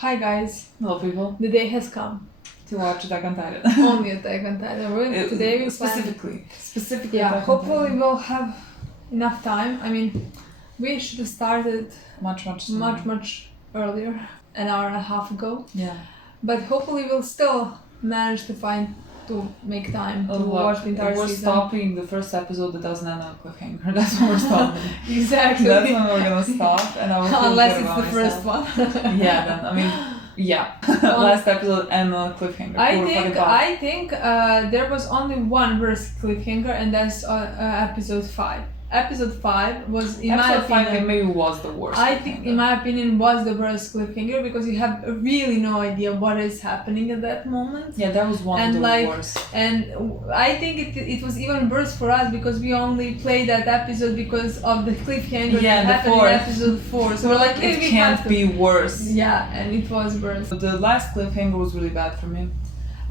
Hi guys, Hello people. the day has come. To watch Attack on Titan. Only Attack on Titan. Today we specifically. Yeah, hopefully we'll have enough time. I mean, we should have started much earlier, an hour and a half ago. Yeah. But hopefully we'll still manage to make time to watch the entire we're season. Stopping the first episode that doesn't end on a cliffhanger. That's when we're stopping. Exactly. That's when we're gonna stop, and I will feel unless good it's about the first myself. one. Yeah. Then I mean. Yeah, last episode and on a cliffhanger. I think there was only one worse cliffhanger, and that's episode 5. Episode 5 was, in my opinion, maybe was the worst. I think, in my opinion, was the worst cliffhanger because you have really no idea what is happening at that moment. Yeah, that was one of the worst. And I think it was even worse for us because we only played that episode because of the cliffhanger that happened in episode 4. So we're like, hey, it can't be worse. Yeah, and it was worse. The last cliffhanger was really bad for me.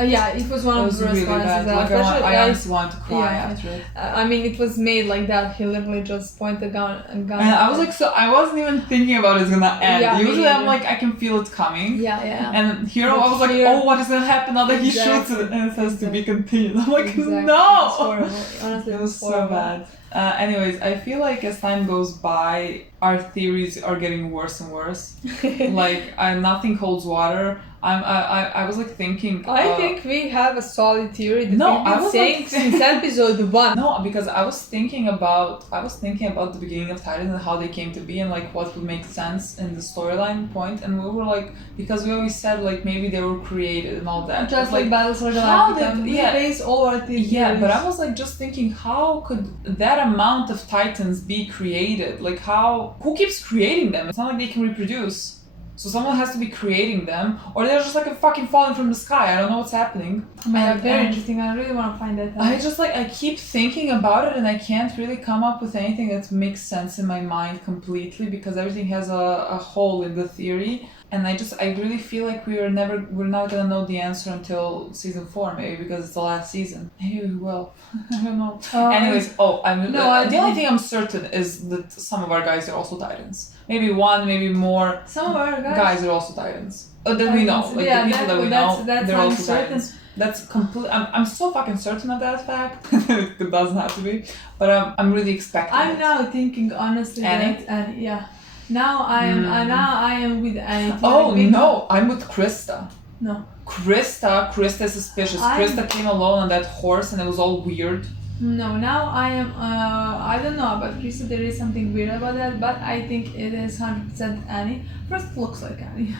Yeah, it was one of the worst really ones. Bad. Like I honestly wanted to cry after it. I mean, it was made like that. He literally just pointed a gun. And I was like, so I wasn't even thinking about it's gonna end. Yeah, usually I'm like, I can feel it coming. Yeah. And here I was like, oh, what is gonna happen now that he shoots it and it says to be continued. I'm like, no! It was horrible. Honestly, it was so bad. Anyways, I feel like as time goes by, our theories are getting worse and worse. Like, nothing holds water. I was like thinking. I think we have a solid theory that no, we've been I was saying since episode 1. No, because I was thinking about the beginning of Titan and how they came to be and like what would make sense in the storyline point, and we were like, because we always said like maybe they were created and all that. Just like Battlestar Galactica. We base all our theories. Yeah, but I was like just thinking, how could that amount of Titans be created? Like who keeps creating them? It's not like they can reproduce. So someone has to be creating them, or they're just like fucking falling from the sky. I don't know what's happening. Oh my god, very interesting. I really want to find that out. I keep thinking about it and I can't really come up with anything that makes sense in my mind completely because everything has a hole in the theory. And I really feel like we're not gonna know the answer until season 4 maybe because it's the last season. Maybe we will. I don't know. Anyways, the only thing I'm certain is that some of our guys are also Titans. Maybe one, maybe more. Some of our guys are also Titans. That we know. Like the people that we know, they're also Titans. That's complete. I'm so fucking certain of that fact. It doesn't have to be, but I'm really expecting. I'm now thinking honestly that yeah. Now I am with Annie. Oh no, I'm with Krista. No. Krista is suspicious. Krista came alone on that horse and it was all weird. No, now I am. I don't know about Krista. There is something weird about that, but I think it is 100% Annie. First, it looks like Annie.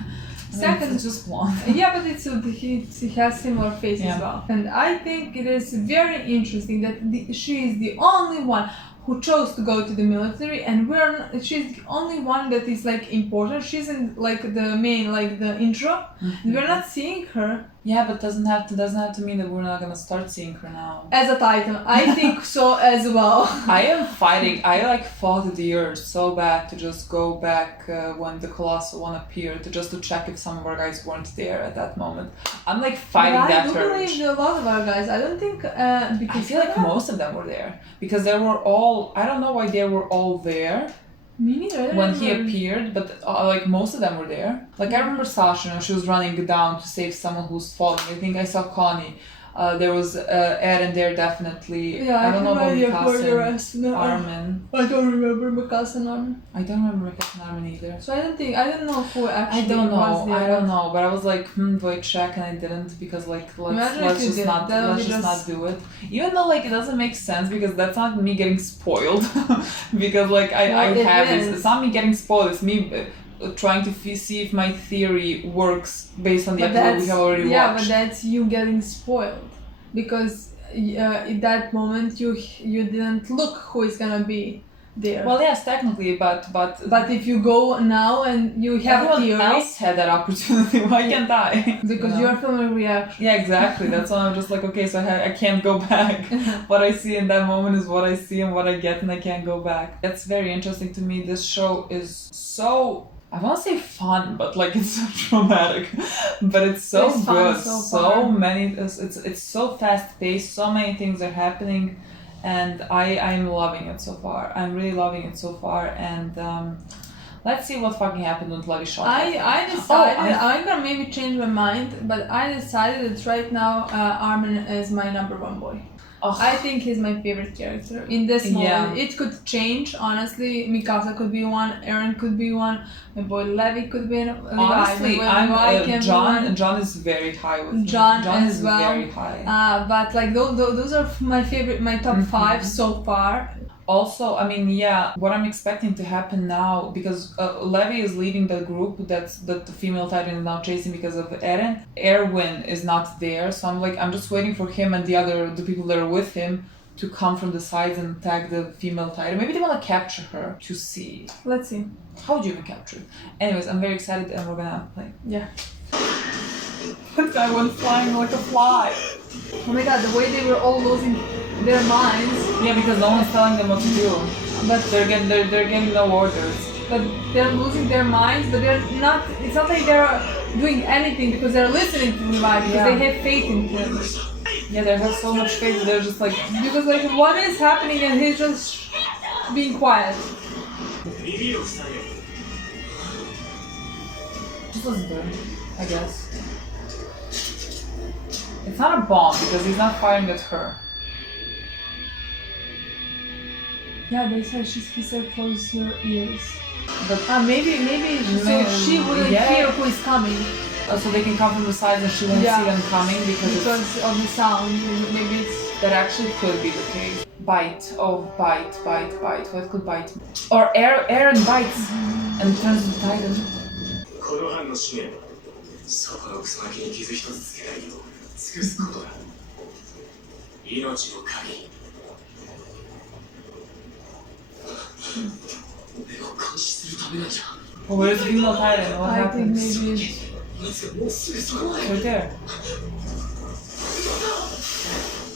Second, it's just blonde. Yeah, but he has similar face as well. And I think it is very interesting that she is the only one who chose to go to the military, and she's the only one that is like important. She's in like the main, like the intro. Mm-hmm. We're not seeing her. Yeah, but doesn't have to mean that we're not gonna start seeing her now. As a Titan, I think so as well. I am fighting. I fought the urge so bad to just go back when the Colossal one appeared, just to check if some of our guys weren't there at that moment. I'm like fighting that urge. I do believe a lot of our guys. I don't think because I feel like most of them were there because they were all. I don't know why they were all there. Me neither. When he appeared, but like most of them were there. Like I remember Sasha, she was running down to save someone who's falling. I think I saw Connie. There was Eren there definitely. Yeah, I don't know about Mikasa, Armin. I don't remember Mikasa and Armin. I don't remember Mikasa and Armin either. So I don't know who actually was there. I don't know, but I was like, do I check? And I didn't because like let's just not do it. Even though like it doesn't make sense because that's not me getting spoiled. Because like it's not me getting spoiled. It's me trying to see if my theory works based on the episode we have already watched. Yeah, but that's you getting spoiled because at that moment you didn't look who is gonna be there. Well, yes, technically, but if you go now and you have a theory, everyone else had that opportunity. Why can't I? Because you are filming reaction. Yeah, exactly. That's why I'm just like, okay, so I can't go back. What I see in that moment is what I see and what I get, and I can't go back. That's very interesting to me. This show is so. I want to say fun, but like it's so traumatic. But it's so good. So many. It's so fast paced. So many things are happening, and I'm loving it so far. I'm really loving it so far, and Let's see what fucking happened when Levy shot her. I decided I'm gonna maybe change my mind, but I decided that right now Armin is my number one boy. Oh. I think he's my favorite character in this moment. It could change, honestly. Mikasa could be one, Eren could be one, my boy Levi could be one. Honestly, John is very high with me. John is as well. Very high. But like those are my favorite, my top 5 so far. Also, I mean, yeah, what I'm expecting to happen now, because Levi is leading the group that the female titan is now chasing because of Eren. Erwin is not there, so I'm just waiting for him and the people that are with him to come from the sides and attack the female titan. Maybe they want to capture her to see. Let's see. How would you even capture it? Anyways, I'm very excited and we're gonna play. Yeah. That guy went flying like a fly. Oh my god, the way they were all losing their minds. Yeah, because no one's telling them what to do. But they're getting no orders. But they're losing their minds, but they're not. It's not like they're doing anything because they're listening to Levi because they have faith in him. Yeah, they have so much faith that they're just like because like what is happening and he's just being quiet. Just listen to him, I guess. It's not a bomb because he's not firing at her. Yeah, they said he said close your ears. But maybe so she wouldn't hear who is coming. So they can come from the sides and she won't see them coming because of the sound. Maybe it's that actually could be the case. Bite. Oh, bite. What could bite? Or Eren bites and turns into Titan. この班の使命はそこのクソガキに傷一つつけないよう尽くすことだ。命の限り。俺を監視するためなんじゃ。 Oh, where's the female Titan? What happened? I think maybe. 奴がもうすぐそこまで。 Right there.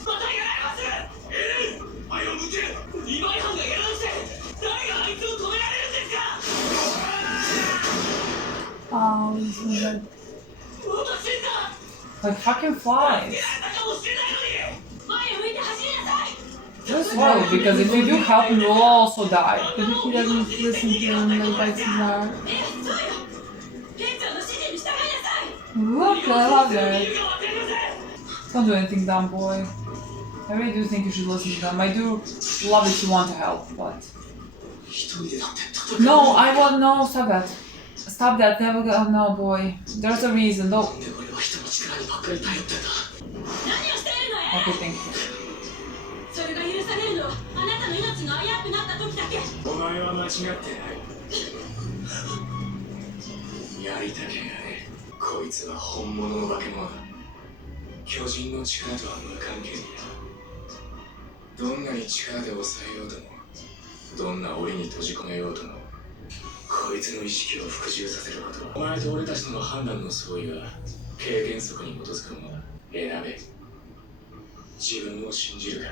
またやられます。前を向け。二枚班がやらなくて誰があいつを止められるんですか。 Oh, this is good. Like fucking flies. Just slow, because if you do help him, you'll also die. But if he doesn't listen to him, like bites his arm. Look, I love that. Don't do anything, dumb boy. I really do think you should listen to them. I do love that you want to help, but... No, I won't. No, stop that. Stop that. Never go. Oh, no, boy. There's a reason. No. Okay, thank you. それが許されるのはあなたの命が危うくなった時だけ。お前は間違ってない。やりたきゃやれ。こいつは本物の化け物だ。巨人の力とは無関係だ。どんなに力で抑えようとも、どんな檻に閉じ込めようとも、こいつの意識を服従させることは、お前と俺たちの判断の相違は経験則に基づくものだ。選べ。自分を信じるか。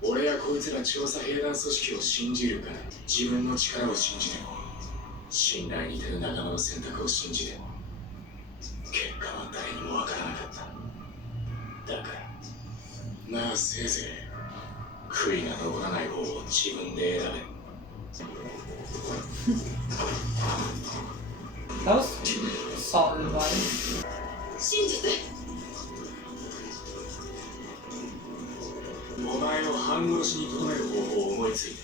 俺やこいつら調査兵団組織を信じるか、自分の力を信じても、信頼に足る仲間の選択を信じても、結果は誰にもわからなかった。だから、まあせいぜい悔いが残らない方を自分で選べ。That was solid advice. 信じて。お前を半殺しにとどめる方法を思いついて。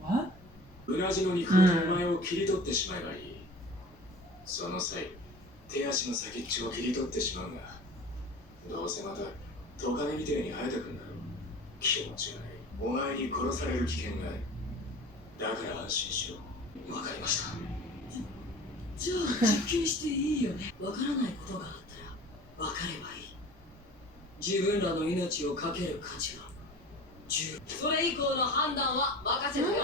What? うなじの肉でお前を切り取ってしまえばいい。その際、手足の先っちょを切り取ってしまうが、どうせまたトカゲみてえに生えてくんだろう。気持ちがない。お前に殺される危険がある。だから安心しろ。わかりました。じゃあ実験していいよね。わからないことがあったらわかればいい。自分らの命をかける価値は十分。それ以降の判断は任せるよ。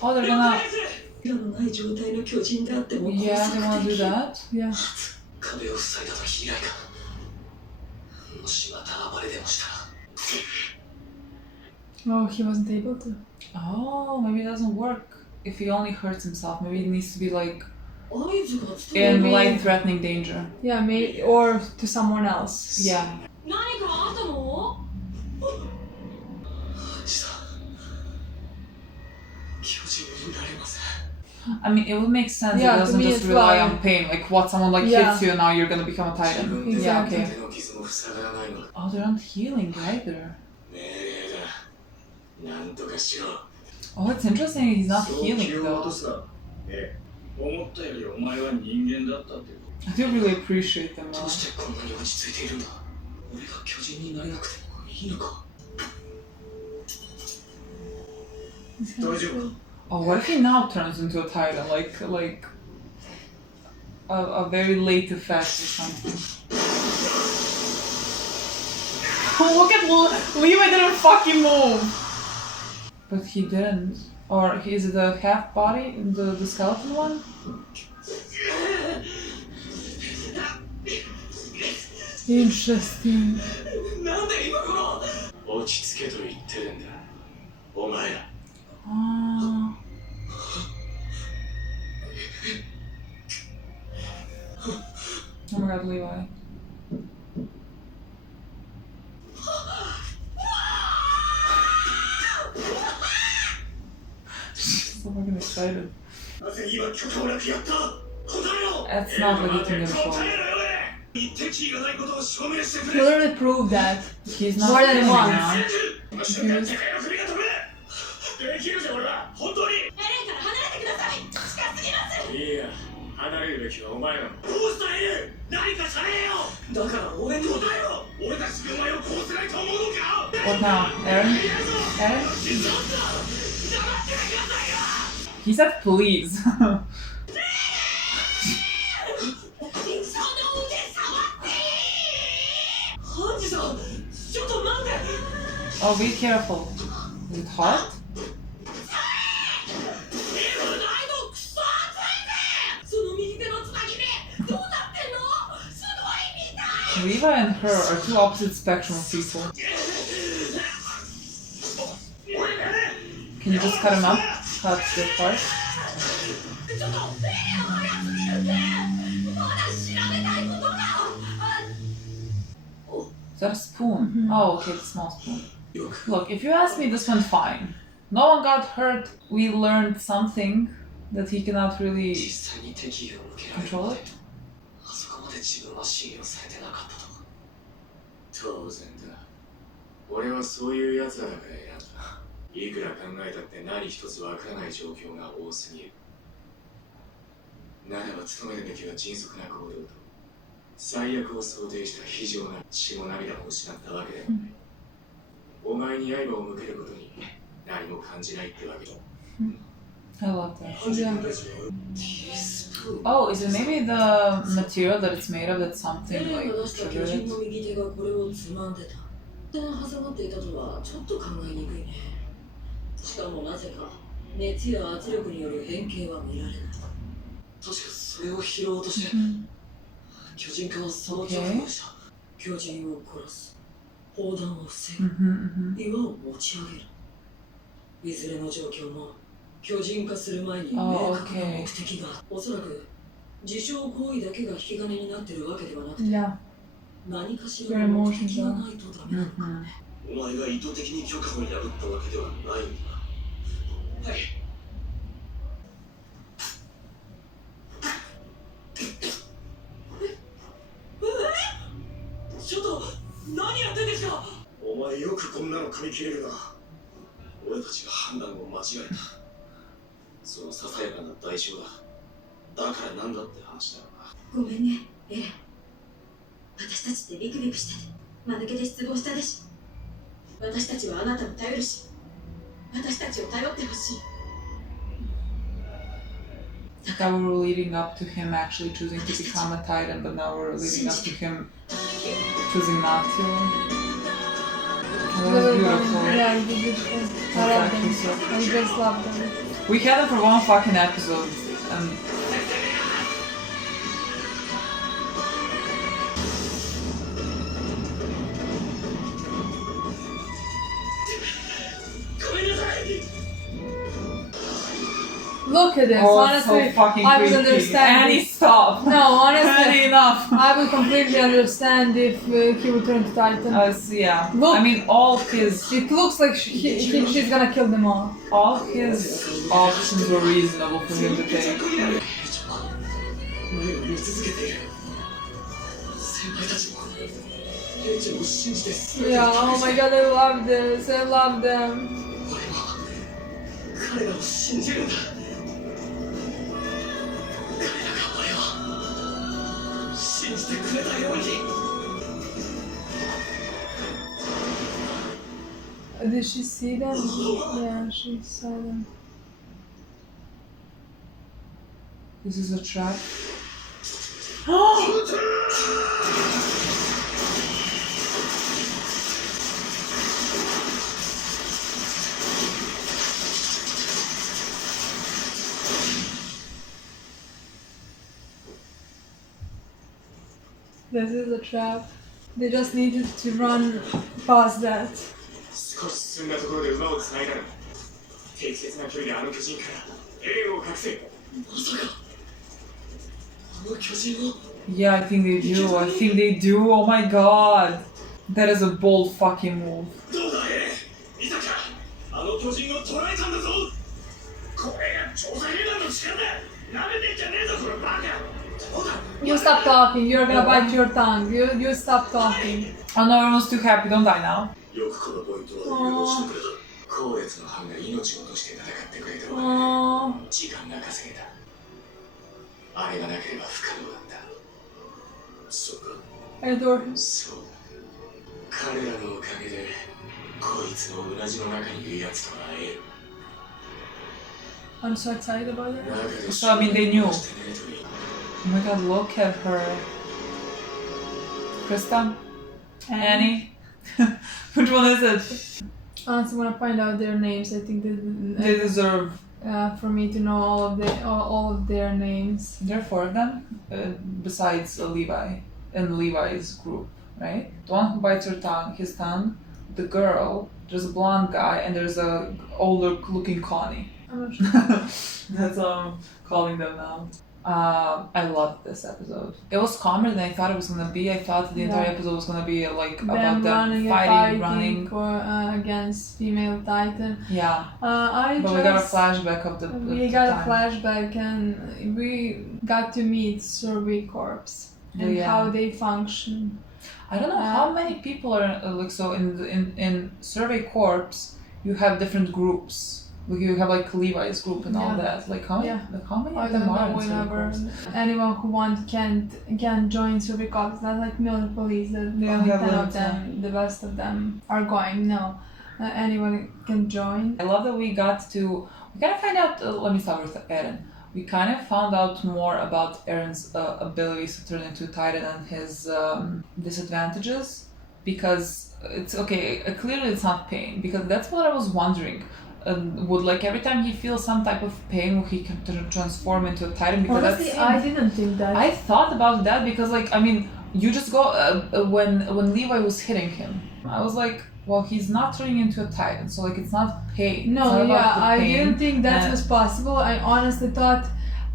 Oh, they're gonna. 色のない状態の巨人であっても Yeah, they wanna do that? Yeah. 壁を塞いだ時以来か。もしまた暴れでもしたら。Oh, he wasn't able to. Oh, maybe it doesn't work if he only hurts himself. Maybe it needs to be like 合図がつく。 in Maybe- life-threatening danger. Yeah, maybe or to someone else. Yeah. 何かあったの？した。巨人 I mean, it would make sense. Yeah, It to doesn't me just as rely well. on pain. Like, what someone like Yeah. hits you and now you're gonna become a 自 titan. 分で Yeah, okay. 手の傷も塞がらないのだ。 Oh, they're not healing either. 命令だ。なんとかしろ。 Oh, it's interesting. He's not そう気 healing を落と though. すな。ええ、思ったよりお前は人間だったってこ I do really appreciate them ど more. うしてこんなに落ち着いているんだ。俺が巨人になれなくてもいいのか。と。大丈夫か。 Oh, what if he now turns into a titan? Like a very late effect or something. Oh, look at Levi didn't fucking move. But he didn't. Or is it the half body, the skeleton one? Interesting. なんで今頃。落ち着けと言ってるんだ。お前ら。 Ah. Oh my god, Levi. She's so fucking excited. なぜ今許可をなくやった。答えろ。 That's not what you can control. 答えろよ。敵意がないことを証明してくれ。 Clearly prove that. He's not More than feeling once. now. この瞬間世界の首が飛ぶ。できるぜ俺は本当に。エレンから離れてください。近すぎます。いいや、離れるべきはお前ら。どうしたエレン。何かしゃべれよ。だから俺に答えろ。俺たちがお前をこうせないと思うのか。 What now? Aaron? Aaron? ちょっと黙っててくださいよ。 He said please. その腕触っていい。ハンジさん、ちょっと待って。 Oh, be careful. Is it hot? その右手のつなぎ目、どうなってんの？すごい見たい。 Levi and her are two opposite spectrum of people. Can you just cut him up? Cut the part? ちょっとエレン早すぎるって。まだ調べたいことが。Is that a spoon? Oh, okay, the small spoon. Look, if you ask me, this went fine. No one got hurt. We learned something that he cannot really 実際に敵意を向けられる。 control it. あそこまで自分は信用されてなかったとは。当然だ。俺はそういう奴らだから選んだ。いくら考えたって何一つわからない状況が多すぎる。ならば努めるべきは迅速な行動と、最悪を想定した非常な血も涙も失ったわけではない。お前に刃を向けることに何も感じないってわけだ。 I love that. ティースプーン。 Oh, is it maybe the material that it's made of that's エ something レン like が出した巨 triggered 人 it? の右手がこれをつまんでた。一旦挟まっていたとはちょっと考えにくいね。しかもなぜか熱や圧力による変形は見られない。確かそれを拾おうとして、巨人化はその直後でした。巨人を殺す。砲弾を防 Mm-hmm, ぐ。岩を持ち上げる。いずれの状況も巨人化する前に明確な目的が、おそらく自傷行為だけが引き金になってるわけではなくて、 Yeah. 何かしらの目的がないとダメなのか。 mm-hmm. お前が意図的に許可を破ったわけではないんだ。はい。ちょっと何やってんですか。お前よくこんなの噛み切れるな。俺たちが判断を間違えた。そのささやかな代償だ。だからなんだって話だよな。ごめんね、エレン。私たちってビクビクしてて、間抜けで失望したでしょ。私たちはあなたを頼るし、私たちを頼ってほしい。 That we were leading up to him actually choosing to become a titan, but now we're leading up to him choosing not to. That was beautiful. Yeah, it's beautiful. I love them. I just love them. We had it for one fucking episode, and Look look at this. Oh, Honestly, so fucking I would creepy. understand. Annie, If, stop. no, honestly, Annie, enough. I would completely understand if he would turn to Titan. Yeah. Look. I mean, all his It looks like she's gonna kill them all. options were reasonable for him to take. 前を見続けている先輩たちもレイチェルを信じて全て Yeah, oh my god, I love this. I love them. 俺も彼らを信じるんだ彼らが俺を信じてくれたように Did she see them? Yeah, she saw them. This is a trap. This is a trap. They just needed to run past that. 少し進んだところで馬を繋いだら適切な距離であの巨人からエレンを隠せまさかあの巨人を Yeah, I think they do. I think they do. Oh my god. That is a bold fucking move. どうだエレン見たかあの巨人を捕らえたんだぞこれが調査兵団の力だ舐めてんじゃねえぞこのバカどうだ You stop talking. You're gonna bite your tongue. You stop talking. Oh no, everyone's too happy. Don't die now. よくこのポイントは誘導してくれた後列の班が命を落として戦ってくれたわ Aww. 時間が稼げたあれがなければ不可能だったそうか I adore him. そうだ彼らのおかげでこいつのうなじの中にいるやつと会える I'm so excited about it. 中で So, I mean, they knew. してねえという Oh my god, look at her. Krista? Annie? Which one is it? Honestly, when I find out their names, I think They deserve. for me to know all of their names. There are 4 of them, besides Levi, in Levi's group, right? The one who bites his tongue, the girl, there's a blonde guy, and there's a older looking Connie. I'm not sure. That's what I'm calling them now. I loved this episode. It was calmer than I thought it was gonna be. I thought the entire episode was gonna be like about them running, fighting, running. for against female Titan. Yeah, I but just we got a flashback of the. we the got time. a flashback and we got to meet Survey Corps and Yeah. how they function. I don't know how many people are like so in Survey Corps. You have different groups. Like you have like Levi's group and all Yeah. that. Like how many? Yeah. Like how many I of them don't are know in Survey whenever Corps? anyone who wants can join Survey Corps. It's not like military police that They only have 10 of limits, them, the rest of them are going. No, anyone can join. I love that we got to. We kind of find out. Let me start with Eren. We kind of found out more about Eren's abilities to turn into Titan and his disadvantages, because it's okay. Clearly, it's not pain, because that's what I was wondering. Would like every time he feels some type of pain, would he can transform into a Titan? Because Honestly, that I seems- didn't think that. I thought about that because, like, I mean, you just go when Levi was hitting him. I was like, well, he's not turning into a Titan, so like it's not pain. It's No, not about yeah, the I pain. didn't think that was possible. I honestly thought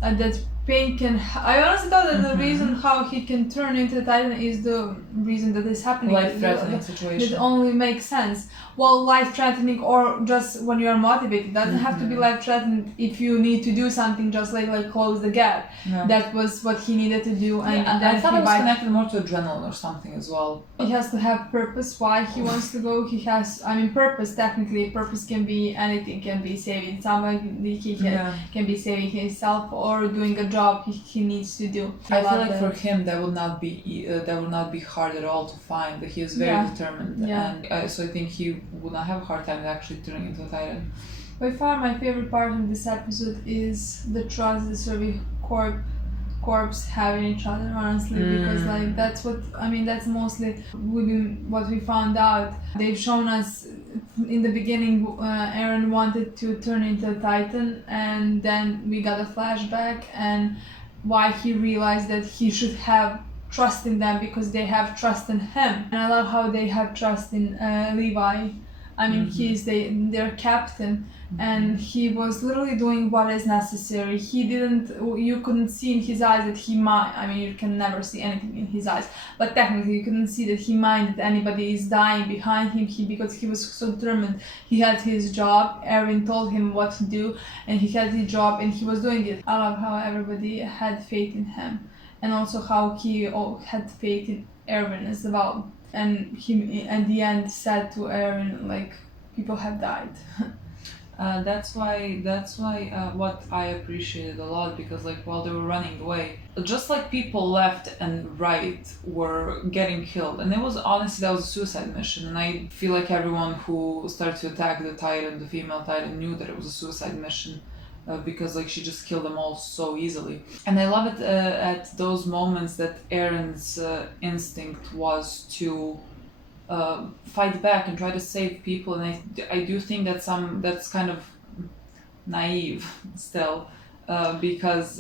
that pain can. I honestly thought that the reason how he can turn into a Titan is the reason that is happening. Life-threatening It situation. only makes sense. Well, life-threatening or just when you are motivated. Doesn't have to be life-threatening if you need to do something, just like close the gap. Yeah. That was what he needed to do, and Yeah, then I thought he it was bite- connected more to adrenaline or something as well. He has to have purpose why he wants to go. He has, I mean, purpose. Technically, purpose can be anything. Can be saving somebody. He can be saving himself or doing a job he needs to do. I feel love like that. for him that would not be hard at all to find. That he is very Yeah. determined, Yeah. and so I think he would not have a hard time actually turning into a Titan. By far, my favorite part of this episode is the trust the Survey Corps have in each other. Honestly, because like that's mostly what we found out. They've shown us in the beginning. Eren wanted to turn into a Titan, and then we got a flashback and why he realized that he should have trust in them because they have trust in him. And I love how they have trust in Levi. I mean, he's their captain, and he was literally doing what is necessary. You couldn't see in his eyes that he might, I mean, you can never see anything in his eyes, but technically you couldn't see that he minded that anybody is dying behind him, because he was so determined. He had his job, Eren told him what to do, and he had his job, and he was doing it. I love how everybody had faith in him, and also how he had faith in Eren as well. And he, at the end, said to Eren, like, people have died. That's why what I appreciated a lot, because like while they were running away, just like people left and right were getting killed, and it was honestly, that was a suicide mission, and I feel like everyone who started to attack the Titan, the female Titan, knew that it was a suicide mission. Because like she just killed them all so easily, and I love it at those moments that Eren's instinct was to fight back and try to save people, and I do think that's kind of naive still, because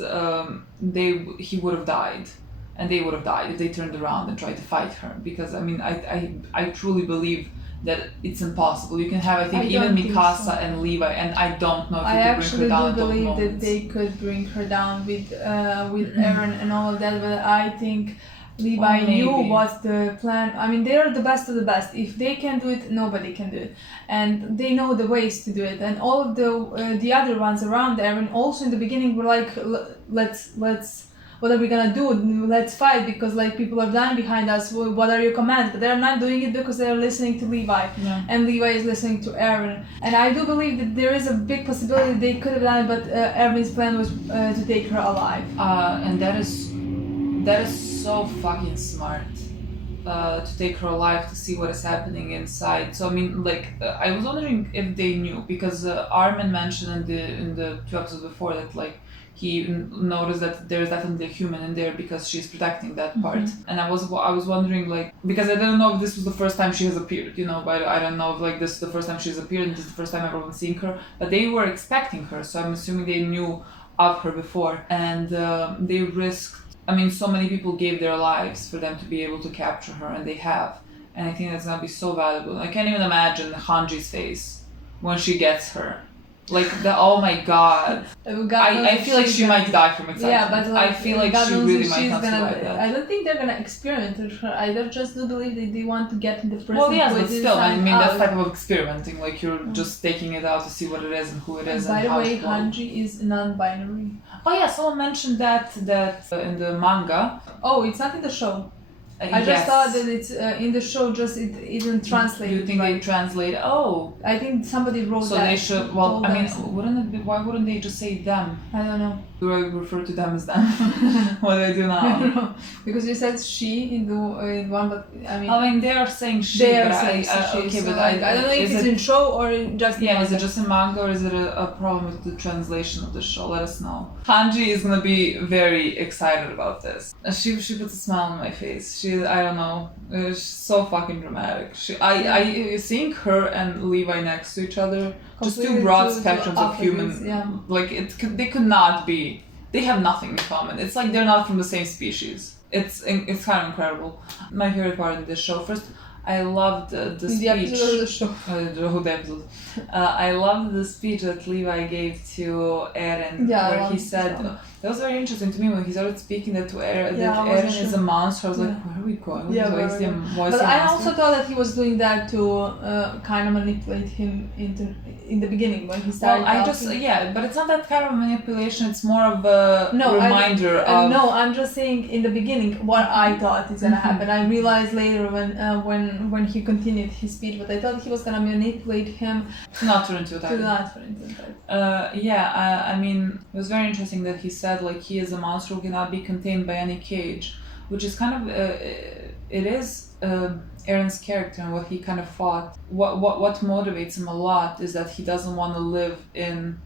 he would have died, and they would have died if they turned around and tried to fight her. Because I mean, I truly believe that it's impossible. You can have, I think even Mikasa and Levi, and I don't know if you could bring her down. I actually do believe that they could bring her down with Eren and all of that, but I think Levi knew what the plan. I mean, they are the best of the best. If they can do it, nobody can do it, and they know the ways to do it. And all of the other ones around Eren also in the beginning were like, let's. What are we gonna do? Let's fight, because like people are dying behind us. What are your commands? But they're not doing it because they're listening to Levi, and Levi is listening to Eren. And I do believe that there is a big possibility they could have done it, but Eren's plan was to take her alive. And that is so fucking smart. To take her alive, to see what is happening inside. So I mean, like, I was wondering if they knew, because Armin mentioned in the 2 episodes before that like he noticed that there's definitely a human in there because she's protecting that part. And I was wondering, like, because I didn't know if this was the first time she has appeared, you know, but I don't know if like this is the first time she's appeared and this is the first time everyone's seeing her, but they were expecting her, so I'm assuming they knew of her before, and they risked, I mean, so many people gave their lives for them to be able to capture her, and they have, and I think that's gonna be so valuable. I can't even imagine Hanji's face when she gets her. Like, oh my god. I feel like she might die from excitement. Yeah, but like, I feel like she really might not survive that. I don't think they're gonna experiment with her. I just do believe that they want to get the person. Well, yes, but still, I mean, that's type of experimenting. Like, you're just taking it out to see what it is and who it is. By and the how way, Hanji is non-binary. Oh yeah, someone mentioned that in the manga. Oh, it's not in the show. I just thought that it's in the show, just it isn't translated. You think they translate? Oh. I think somebody wrote so that. So they should, well, I mean, why wouldn't they just say them? I don't know. Do I refer to them as them? What do I do now? I don't know. Because you said she in the one, but I mean they are saying she, they are but saying she. okay, so but I don't know if it's in show or just yeah, is it just in manga, or is it a problem with the translation of the show? Let us know. Hanji is gonna be very excited about this. She puts a smile on my face. I don't know. She's so fucking dramatic. I seeing her and Levi next to each other, just two broad spectrums of human. Yeah. Like they could not be. They have nothing in common. It's like they're not from the same species. It's kind of incredible. My favorite part of this show. First, I loved the speech. The episode of the show. The episode. I loved the speech that Levi gave to Eren, where he said. That was very interesting to me when he started speaking that to Eren. That Eren is a monster. I was like, where are we going? But I also thought that he was doing that to kind of manipulate him in the beginning when he started. Well, but it's not that kind of manipulation. It's more of a reminder of. No, I'm just saying in the beginning what I thought is gonna happen. I realized later when he continued his speech, but I thought he was gonna manipulate him to not turn into a Titan. I mean, it was very interesting that he said like he is a monster who cannot be contained by any cage, which is kind of it is Eren's character and what he kind of fought. What motivates him a lot is that he doesn't want to live in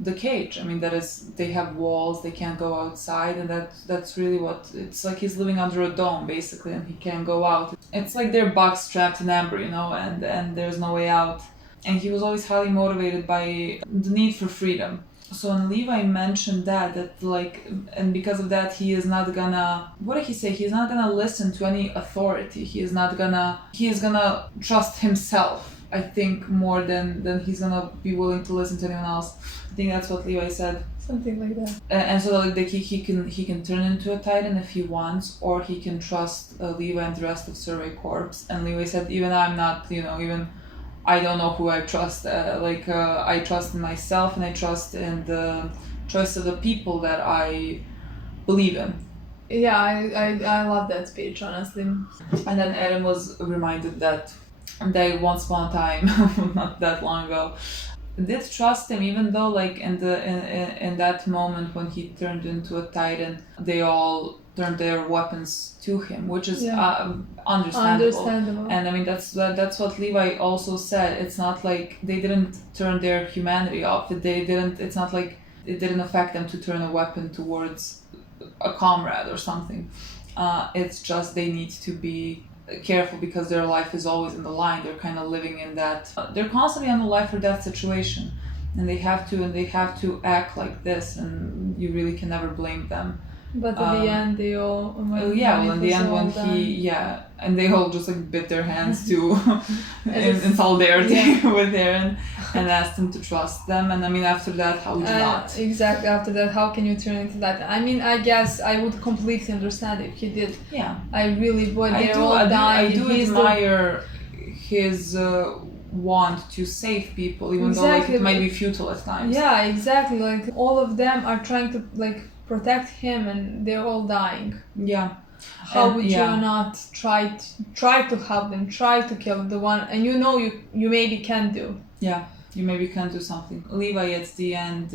the cage. I mean, that is, they have walls, they can't go outside, and that's really what it's like. He's living under a dome basically, and he can't go out. It's like they're box trapped in amber, you know, and there's no way out. And he was always highly motivated by the need for freedom. So when Levi mentioned that like, and because of that, he is not gonna, what did he say? He is not gonna listen to any authority. He is gonna trust himself. I think, more than he's gonna be willing to listen to anyone else. I think that's what Levi said. Something like that. And so like he can turn into a Titan if he wants, or he can trust Levi and the rest of Survey Corps. And Levi said, even I'm not, even I don't know who I trust. I trust in myself, and I trust in the choice of the people that I believe in. Yeah, I love that speech, honestly. And then Eren was reminded that they once upon a time, not that long ago, did trust him, even though like in that moment when he turned into a Titan, they all turned their weapons to him, which is understandable. And I mean that's what Levi also said. It's not like they didn't turn their humanity off. It's not like it didn't affect them to turn a weapon towards a comrade or something. It's just they need to be careful because their life is always in the line. They're kind of living in that. They're constantly on the life or death situation, and they have to act like this, and you really can never blame them. But at the end, they all. In the end, and they all just like bit their hands too in solidarity with Eren, and asked him to trust them. And I mean, after that, how would you not? Exactly. After that, how can you turn into that? I mean, I guess I would completely understand if he did. Yeah. I really would. I do admire his want to save people, even though like, it might be futile at times. Yeah, exactly. Like all of them are trying to like protect him, and they're all dying. Yeah. How would you not try to help them, try to kill the one, and you maybe can do. Yeah, you maybe can do something. Levi at the end,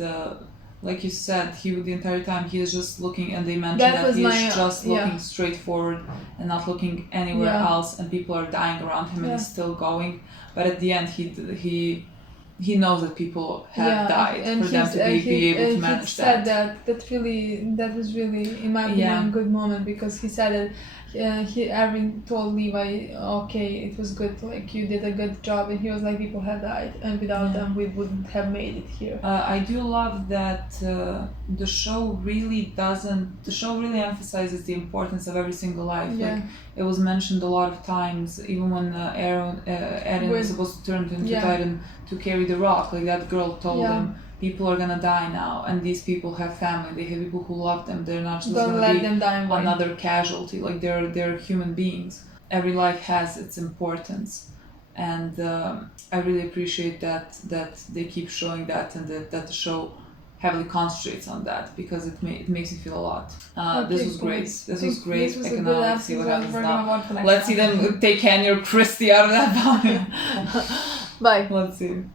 like you said, the entire time he is just looking, and they mentioned that he is just looking straight forward and not looking anywhere else, and people are dying around him, and he's still going. But at the end, he knows that people have died and for them to be able to manage that. He said that was really, in my opinion, a good moment, because he said that Erwin told Levi, okay, it was good, like you did a good job, and he was like, people have died, and without them we wouldn't have made it here. I do love that the show really emphasizes the importance of every single life. Like it was mentioned a lot of times, even when Eren was supposed to turn into Titan to carry the rock, like that girl told him, people are gonna die now, and these people have family, they have people who love them, they're not just gonna be another casualty, like they're human beings. Every life has its importance, and I really appreciate that they keep showing that, and that the show heavily concentrates on that, because it makes me feel a lot. This was great. I cannot see what happens now. Let's see them take Henry or Christy out of that volume. Bye. Let's see.